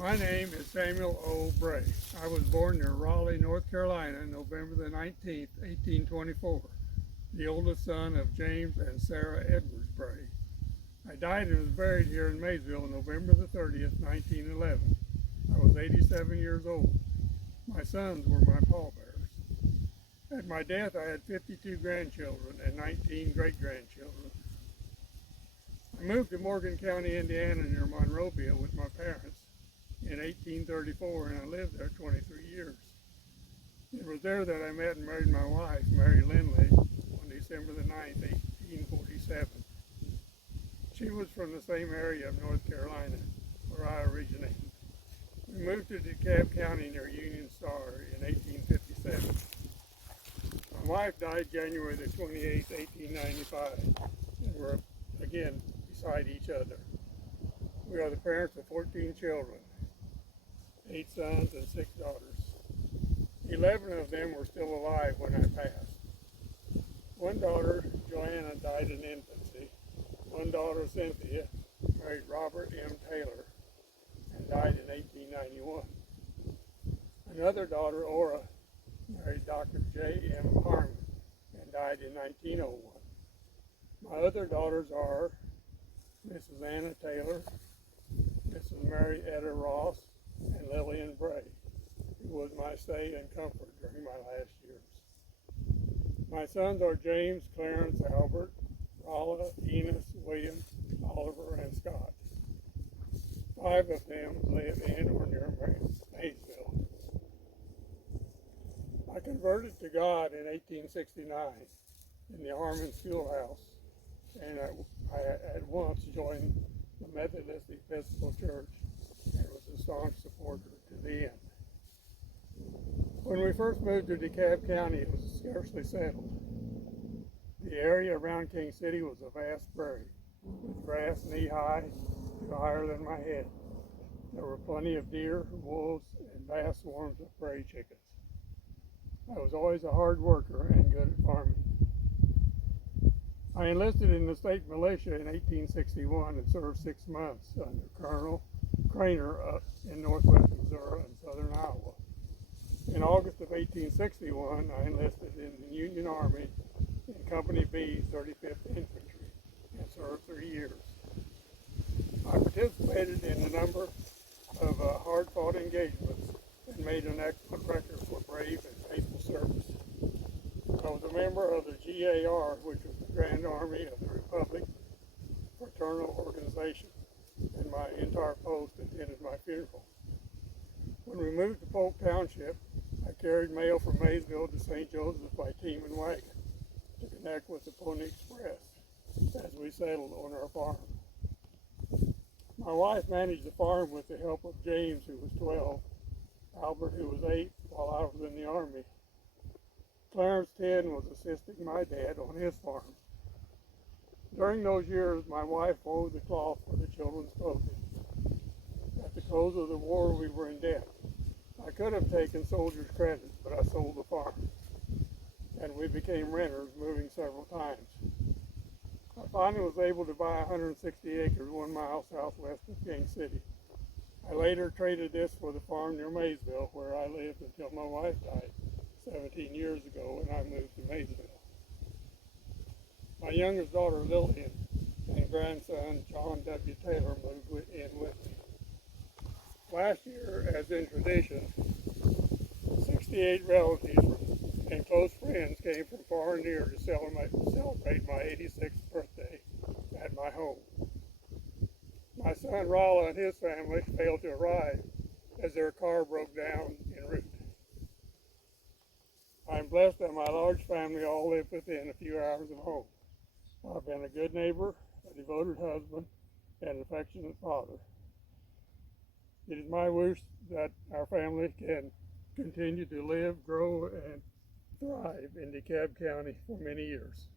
My name is Samuel O. Bray. I was born near Raleigh, North Carolina, November the 19th, 1824, the oldest son of James and Sarah Edwards Bray. I died and was buried here in Maysville on November the 30th, 1911. I was 87 years old. My sons were my pallbearers. At my death, I had 52 grandchildren and 19 great-grandchildren. I moved to Morgan County, Indiana, near Monrovia with my parents in 1834, and I lived there 23 years. It was there that I met and married my wife, Mary Lindley, on December the 9th, 1847. She was from the same area of North Carolina where I originated. We moved to Dekalb County near Union Star in 1857. My wife died January the 28th, 1895, and we're again beside each other. We are the parents of 14 children, 8 sons and 6 daughters. 11 of them were still alive when I passed. One daughter, Joanna, died in infancy. One daughter, Cynthia, married Robert M. Taylor and died in 1891. Another daughter, Ora, married Dr. J. M. Harmon and died in 1901. My other daughters are Mrs. Anna Taylor, Mrs. Mary Etta Ross, and Lillian Bray, who was my stay and comfort during my last years. My sons are James, Clarence, Albert, Rolla, Enos, William, Oliver, and Scott. 5 of them live in or near Maysville. I converted to God in 1869 in the Harmon Schoolhouse, and I at once joined the Methodist Episcopal Church and was a staunch supporter to the end. When we first moved to Dekalb County, it was scarcely settled. The area around King City was a vast prairie, with grass knee-high to higher than my head. There were plenty of deer, wolves, and vast swarms of prairie chickens. I was always a hard worker and good at farming. I enlisted in the state militia in 1861 and served 6 months under Colonel Craner up in northwest Missouri and southern Iowa. In August of 1861, I enlisted in the Union Army in Company B, 35th Infantry, and served 3 years. I participated in a number of hard-fought engagements and made an excellent record for brave and faithful service. I was a member of the GAR, which was the Grand Army of the Republic Fraternal Organization, and my entire post attended my funeral. When we moved to Polk Township, I carried mail from Maysville to St. Joseph by team and wagon to connect with the Pony Express as we settled on our farm. My wife managed the farm with the help of James, who was 12, Albert, who was 8 while I was in the Army. Clarence, 10, was assisting my dad on his farm. During those years, my wife wove the cloth for the children's clothing. At the close of the war, we were in debt. I could have taken soldier's credit, but I sold the farm, and we became renters, moving several times. I finally was able to buy 160 acres 1 mile southwest of King City. I later traded this for the farm near Maysville, where I lived until my wife died 17 years ago when I moved to Maysville. My youngest daughter, Lillian, and grandson, John W. Taylor, moved in with me. Last year, as in tradition, 68 relatives and close friends came from far and near to celebrate my 86th birthday at my home. My son Rolla and his family failed to arrive as their car broke down en route. I'm blessed that my large family all live within a few hours of home. I've been a good neighbor, a devoted husband, and an affectionate father. It is my wish that our family can continue to live, grow, and thrive in DeKalb County for many years.